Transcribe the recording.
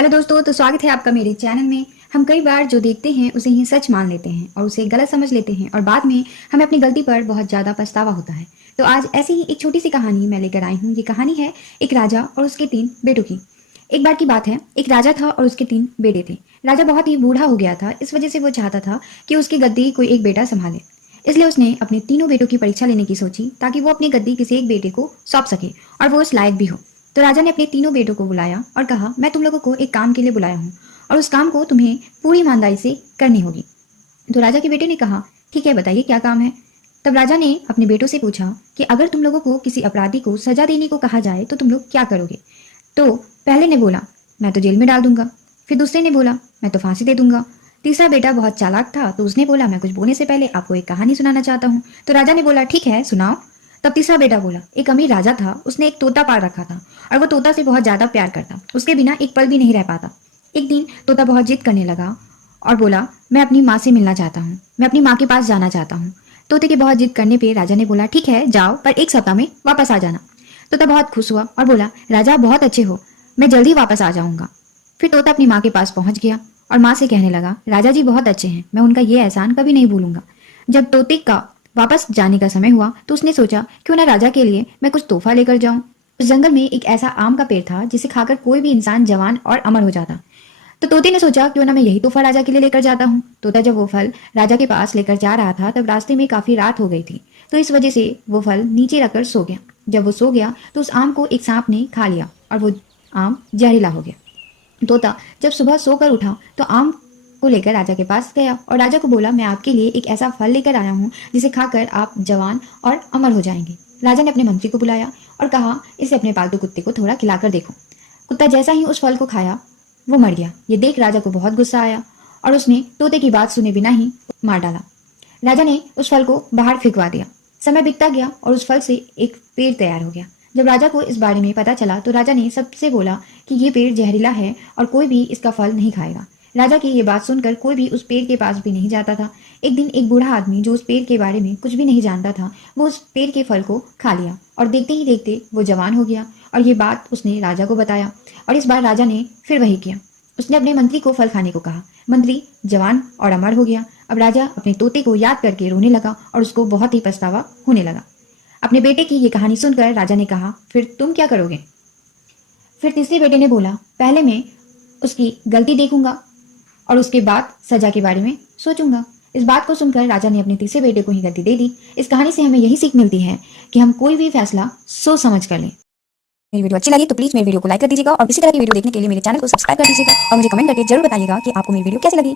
Hello दोस्तों, तो स्वागत है आपका मेरे चैनल में। हम कई बार जो देखते हैं उसे ही सच मान लेते हैं और उसे गलत समझ लेते हैं और बाद में हमें अपनी गलती पर बहुत ज़्यादा पछतावा होता है। तो आज ऐसी ही एक छोटी सी कहानी मैं लेकर आई हूँ। ये कहानी है एक राजा और उसके 3 बेटों की। एक बार की बात है, एक राजा था और उसके 3 बेटे थे। राजा बहुत ही बूढ़ा हो गया था, इस वजह से वो चाहता था कि उसकी गद्दी कोई एक बेटा संभाले। इसलिए उसने अपने तीनों बेटों की परीक्षा लेने की सोची ताकि वो अपनी गद्दी किसी एक बेटे को सौंप सके और वो उस लायक भी हो। तो राजा ने अपने तीनों बेटों को बुलाया और कहा, मैं तुम लोगों को एक काम के लिए बुलाया हूँ और उस काम को तुम्हें पूरी ईमानदारी से करनी होगी। तो राजा के बेटे ने कहा, ठीक है, बताइए क्या काम है। तब राजा ने अपने बेटों से पूछा कि अगर तुम लोगों को किसी अपराधी को सजा देने को कहा जाए तो तुम लोग क्या करोगे। तो पहले ने बोला, मैं तो जेल में डाल दूंगा। फिर दूसरे ने बोला, मैं तो फांसी दे दूंगा। तीसरा बेटा बहुत चालाक था, तो उसने बोला, मैं कुछ बोलने से पहले आपको एक कहानी सुनाना चाहता हूँ। तो राजा ने बोला, ठीक है, सुनाओ। तब तीसरा बेटा बोला, एक अमीर राजा था, उसने एक तोता पाल रखा था और वो तोता से बहुत ज्यादा प्यार करता, उसके बिना एक पल भी नहीं रह पाता। एक दिन तोता बहुत जिद करने लगा और बोला, मैं अपनी माँ से मिलना चाहता हूँ, मैं अपनी माँ के पास जाना चाहता हूँ। तोते के बहुत जिद करने पे राजा ने बोला, ठीक है, जाओ, पर एक सप्ताह में वापस आ जाना। तोता बहुत खुश हुआ और बोला, राजा आप बहुत अच्छे हो, मैं जल्दी वापस आ जाऊंगा। फिर तोता अपनी माँ के पास पहुंच गया और माँ से कहने लगा, राजा जी बहुत अच्छे हैं, मैं उनका ये एहसान कभी नहीं भूलूंगा। जब तोते का वापस जाने का समय हुआ तो उसने सोचा, क्यों ना राजा के लिए मैं कुछ तोहफा लेकर जाऊं। उस जंगल में एक ऐसा आम का पेड़ था जिसे खाकर कोई भी इंसान जवान और अमर हो जाता। तो तोते ने सोचा, क्यों ना मैं यही तोहफा राजा के लिए लेकर जाता हूँ। तोता जब वो फल राजा के पास लेकर जा रहा था तब रास्ते में काफी रात हो गई थी, तो इस वजह से वो फल नीचे रखकर सो गया। जब वो सो गया तो उस आम को एक सांप ने खा लिया और वो आम जहरीला हो गया। तोता जब सुबह सोकर उठा तो आम को लेकर राजा के पास गया और राजा को बोला, मैं आपके लिए एक ऐसा फल लेकर आया हूँ जिसे खाकर आप जवान और अमर हो जाएंगे। राजा ने अपने मंत्री को बुलाया और कहा, इसे अपने पालतू कुत्ते को थोड़ा खिलाकर देखो। कुत्ता जैसा ही उस फल को खाया वो मर गया। ये देख राजा को बहुत गुस्सा आया और उसने तोते की बात सुने बिना ही मार डाला। राजा ने उस फल को बाहर फेंकवा दिया। समय बीतता गया और उस फल से एक पेड़ तैयार हो गया। जब राजा को इस बारे में पता चला तो राजा ने सबसे बोला कि ये पेड़ जहरीला है और कोई भी इसका फल नहीं खाएगा। राजा की ये बात सुनकर कोई भी उस पेड़ के पास भी नहीं जाता था। एक दिन एक बूढ़ा आदमी जो उस पेड़ के बारे में कुछ भी नहीं जानता था, वो उस पेड़ के फल को खा लिया और देखते ही देखते वो जवान हो गया और ये बात उसने राजा को बताया। और इस बार राजा ने फिर वही किया, उसने अपने मंत्री को फल खाने को कहा। मंत्री जवान और अमर हो गया। अब राजा अपने तोते को याद करके रोने लगा और उसको बहुत ही पछतावा होने लगा। अपने बेटे की ये कहानी सुनकर राजा ने कहा, फिर तुम क्या करोगे। फिर तीसरे बेटे ने बोला, पहले मैं उसकी गलती देखूंगा और उसके बाद सजा के बारे में सोचूंगा। इस बात को सुनकर राजा ने अपने तीसरे बेटे को ही गद्दी दे दी। इस कहानी से हमें यही सीख मिलती है कि हम कोई भी फैसला सोच समझ कर लें। मेरी वीडियो अच्छी लगी तो प्लीज मेरी वीडियो को लाइक कर दीजिएगा और इसी तरह की वीडियो देखने के लिए मेरे चैनल को सब्सक्राइब कर दीजिएगा और मुझे कमेंट करके जरूर बताइएगा कि आपको मेरी वीडियो कैसी लगी।